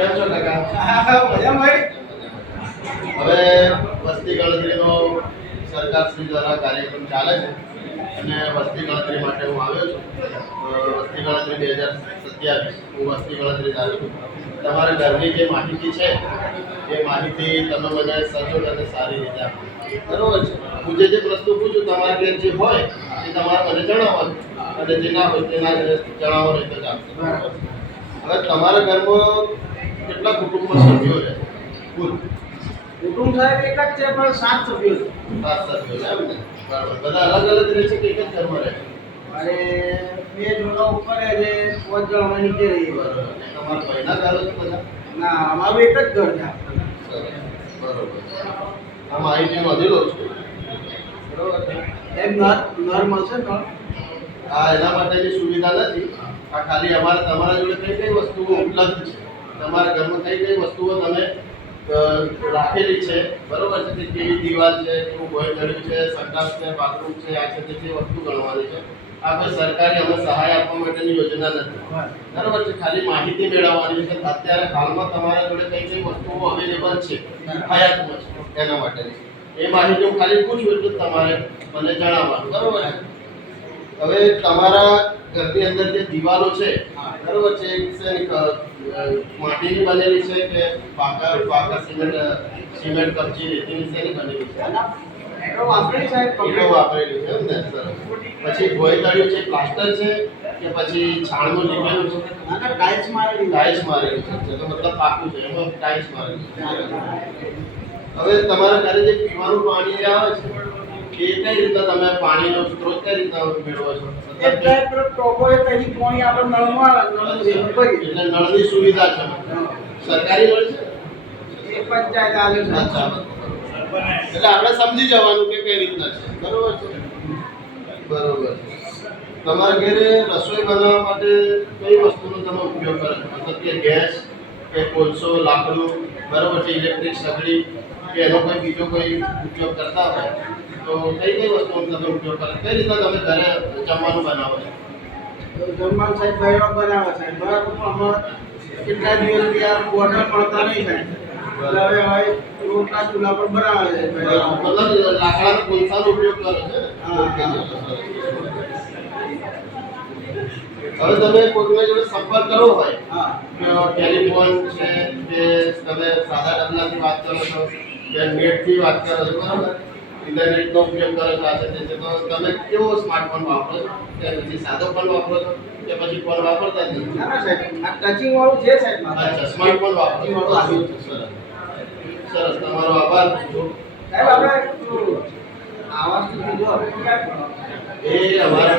કેમ છો કાકા? મજામાં. હવે વસ્તી ગણતરીનો સરકારશ્રી દ્વારા કાર્યક્રમ ચાલે છે અને વસ્તી ગણતરી માટે હું આવ્યો છું. વસ્તી ગણતરી 2027 હું વસ્તી ગણતરી ચાલુ છું. તમારા ઘરની જે માહિતી છે એ માહિતી તમે મને સચોટ અને સારી રીતે આપો. બરોબર છે. હું જે પ્રશ્નો પૂછું તમારા ઘેર જે હોય એ તમારે મને જણાવવાનું અને જે ના હોય તે ના જણાવવાનું એટલે ચાલશે. બરાબર. હવે તમારા ઘરમાં કેટલા કુટુંબમાં સભ્યો છે કુલ? કુટુંબ સાહેબ એક જ છે પણ 7 સભ્યો છે. 7 સભ્યો છે એમ ને? બરાબર. બધા અલગ અલગ રહે છે કે એક જ ઘરમાં રહે છે? અને 2 જોડા ઉપર રહે છે, 5 જણ અમે નીચે રહીએ. બરાબર. તમારા ભાઈના ઘરો છે બધા? ના, અમારું એક જ ઘર છે. સરસ. બરોબર. આ માહિતી નોંધી લઉં છું. બરોબર છે. એક નર મળશે ને? આ એના માટેની સુવિધા નથી. આ ખાલી તમારા જોડે કઈ કઈ વસ્તુઓ ઉપલબ્ધ છે, તમારા ઘરમાં કઈ કઈ વસ્તુઓ તમે રાખેલી છે, બરોબર છે, કે કેવી દિવાલ છે, કેવું ભોય ચડ્યું છે, સંડાસ છે, બાથરૂમ છે, આ છે તે વસ્તુ ગણવાની છે. આ કોઈ સરકારી અમે સહાય આપવા માટેની યોજના નથી. બરોબર છે. ખાલી માહિતી મેળવવાની છે અત્યારે હાલમાં તમારા જોડે કઈ કઈ વસ્તુઓ અવેલેબલ છે હયાતમાં છે એના માટેની. એ માહિતી હું ખાલી પૂછું એટલે તમારે મને જણાવવાનું. બરોબર છે. હવે તમારા ઘરની અંદર જે દિવાલો છે, બરોબર છે, માટીની બનેલી છે કે પાકા સિમેન્ટ કપચી રેતીની શેની બનેલી છે? એનો વાપરેલી સાહેબ ઈંટો વાપરેલી છે એમ ને? સરસ. પછી ભોય તળિયું છે, પ્લાસ્ટર છે કે પછી છાણનું લીધેલું છે? ના, ટાઇલ્સ મારેલી. ટાઇલ્સ મારેલી છે તો મતલબ પાકું છે, એમાં ટાઇલ્સ મારેલી છે. હવે તમારા ઘરે જે પીવાનું પાણી જે આવે છે એ કઈ રીતના તમે પાણીનો સ્ત્રોત કઈ રીતના મેળવો છો? એક ટાઈપ પેલો ટોપો એ કઈ પાણી આપણે નળમાં એટલે નળની સુવિધા છે સરકારી નળ છે? એ પંચાયત આલે છે. અચ્છા. એટલે આપણે સમજી જવાનું કે કઈ રીતના છે. બરોબર છે. બરોબર. તમારા ઘરે રસોઈ બનાવવા માટે કઈ વસ્તુનો તમે ઉપયોગ કરો છો? મતલબ કે ગેસ કે કોલસો, લાકડું, બરોબર છે, ઇલેક્ટ્રિક સગડી કે એનો કોઈ બીજો કોઈ ઉપયોગ કરતા હોય તો કઈ કઈ વસ્તુનો તમે ઉપયોગ કરો? કઈ રીતના તમે ઘરે જમવાનું બનાવો છો? જમવાનું સાહેબ ભાઈઓ બનાવે છે. બરાબર. પણ અમારે કેટલા દિવસથી આ બોર્ડર પડતા નહીં થાય. એટલે હવે રોટલા ચૂલા પર બનાવે છે. મતલબ લાકડાના કોલસાનો ઉપયોગ કરો છો ને? હવે તમે કોઈના જોડે સંપર્ક કરવો હોય, ટેલિફોન છે કે તમે સાદા ડબલાથી વાત કરો છો કે નેટથી વાત કરો છો, બરાબર, ઇન્ટરનેટનો ઉપયોગ કરો છો, આ છે તે છે, તો તમે કેવો સ્માર્ટફોન વાપરો છો? કે પછી સાદો ફોન વાપરો છો કે પછી ફોન વાપરતા જ નથી? ના સાહેબ, આ ટચિંગ વાળું છે સાહેબ. અચ્છા, સ્માર્ટફોન વાપરો છો. સરસ. સરસ. તમારો આભાર. સાહેબ આપણે આવાજ જો એ અમારા